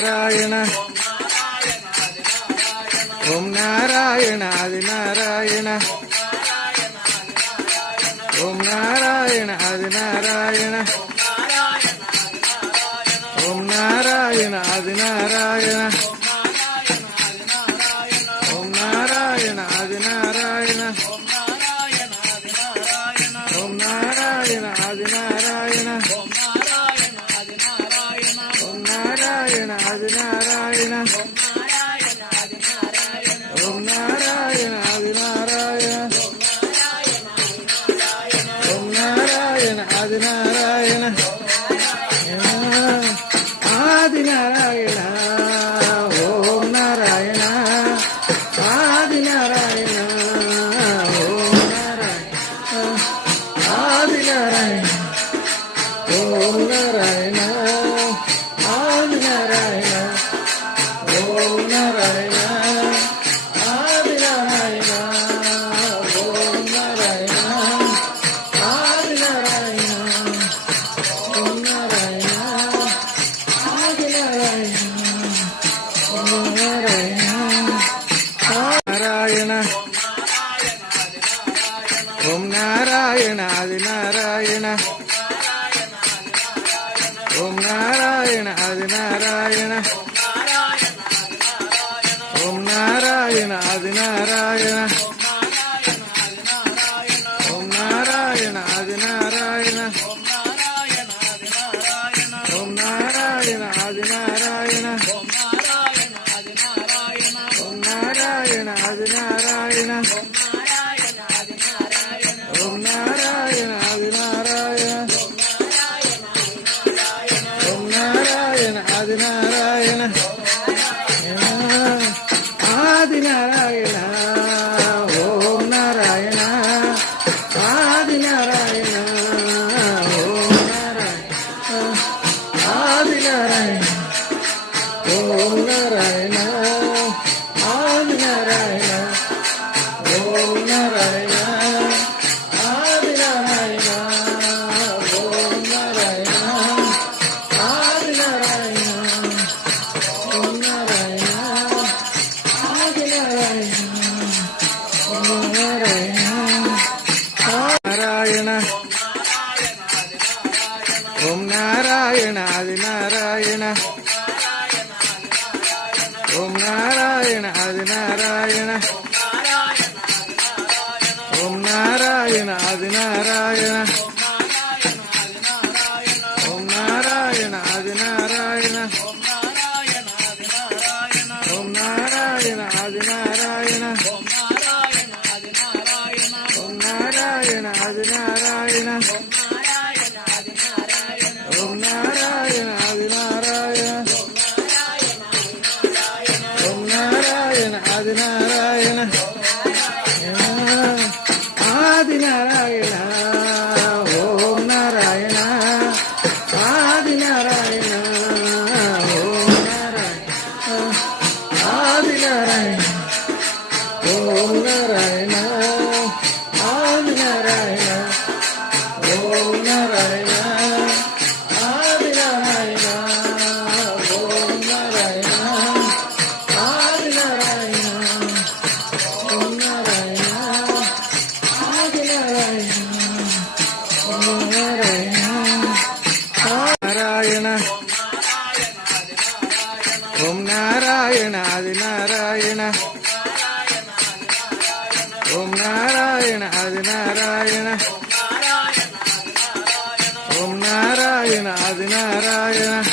Narayana Om Narayana Adi Narayana Om Narayana Adi Narayana Om Narayana Adi Narayana Om Narayana Adi Narayana Om Narayana Adi Narayana Om Narayana Adi Narayana Om Narayana Adi Narayana Om Narayana Adi Narayana Adi Narayana Om Narayana Adi Narayana Om Narayana Adi Narayana Om Narayana Adi Narayana Om Narayana Adi Narayana Om Narayana Adi Narayana Om Narayana Adi Narayana Om Narayana Narayana Om Narayana Adi Narayana Om Narayana Adi Narayana Om Narayana Adi Narayana Om Narayana Adi Narayana Om Narayana Adi Narayana Om Narayana Adi Narayana Om Narayana Adi Narayana Om Narayana Adi Narayana Adi Narayana Om Narayana Adi Narayana Om Narayana Adi Narayana Om Narayana Adi Narayana Om Narayana Adi Narayana Om Narayana Adi Narayana Om Narayana Adi Narayana Om Narayana Narayana Om Narayana Adi Narayana Om Narayana Adi Narayana Om Narayana Adi Narayana Om Narayana Adi Narayana Om Narayana Adi Narayana Om Narayana Adi Narayana Om Narayana Adi Narayana Om Narayana Adi Narayana Adi Narayana Om Narayana Adi Narayana Om Narayana Adi Narayana Om Narayana Adi Narayana Om Narayana Adi Narayana Om Narayana Adi Narayana Om Narayana Adi Narayana Om Narayana Narayana Om Narayana Adi Narayana Om Narayana Adi Narayana Om Narayana Adi Narayana